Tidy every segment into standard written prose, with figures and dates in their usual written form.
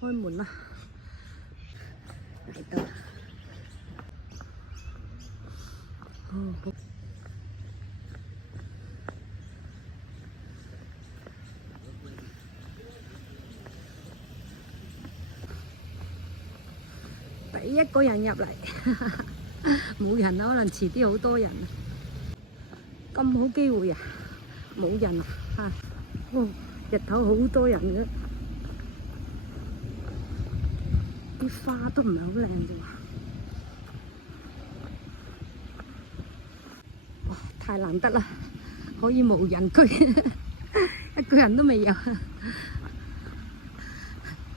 開門啦，嚟到。第一個人入嚟，冇人可能遲啲好多人。咁好機會啊！冇人啊！哦，日頭好多人嘅，啲花都唔係好靚啫喎。哇！太難得啦，可以無人區，一個人都未有。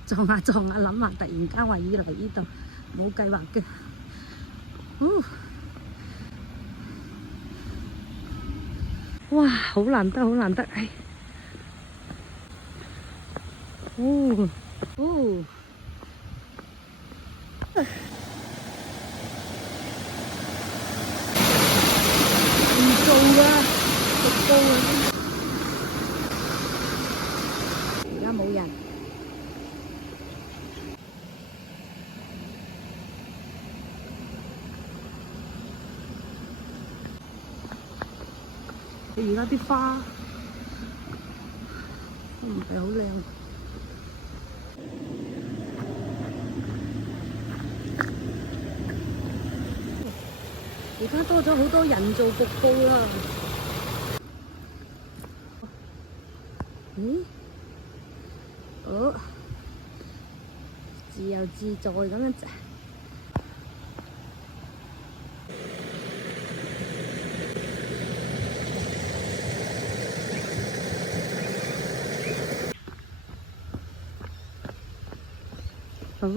撞下撞下諗下，突然間話要嚟呢度，冇計劃嘅。哇！好難得，好難得，唉！唔做㗎，直高啊！而家冇人。而家啲花都唔係好靚。而家多咗好多人造瀑布啦。咦？哦，自由自在咁樣。好。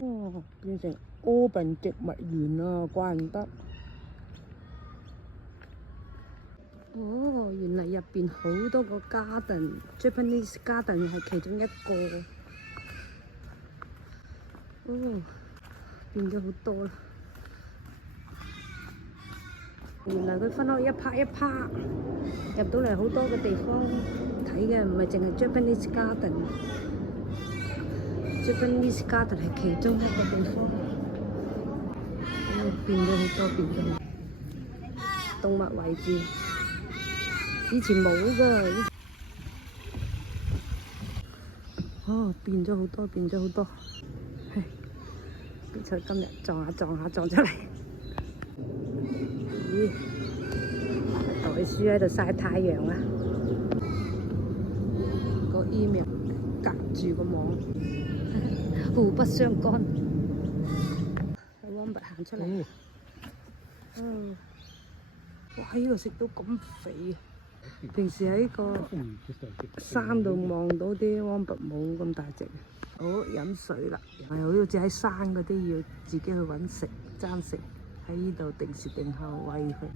哦，變成柯賓植物園啊，怪唔得。哦，原來入邊好多個 garden，Japanese garden 係其中一個。哦，變咗好多啦。原來佢分開一 part 一 part， 入到嚟好多嘅地方睇嘅，唔係淨係 Japanese garden。Japanese garden 係其中一個地方。變咗好多，變咗好多動物圍住，以前冇㗎。哦，變咗好多，變咗好多。比賽今日撞下撞下撞出嚟。咦？袋鼠喺度曬太陽啊！個 email 隔住個網，互不相干。有汪拔行出嚟。哇！呢個食到咁肥啊！平時喺個山度望到啲汪拔冇咁大隻。好，飲水啦，係好似喺山嗰啲要自己去揾食爭食，喺呢度定時定候餵佢，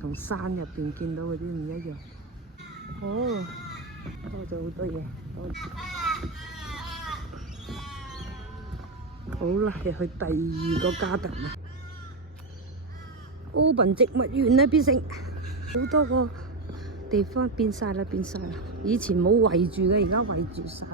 同山入邊見到嗰啲唔一樣。哦，多咗好多嘢，好啦，入去第二個garden啦，柯賓植物園啦，變成好多個地方變晒啦，變晒啦，以前冇圍住嘅，而家圍住晒。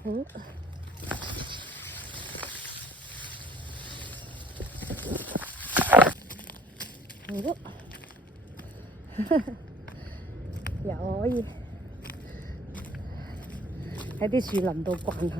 好，好，又可以喺啲樹林度逛下。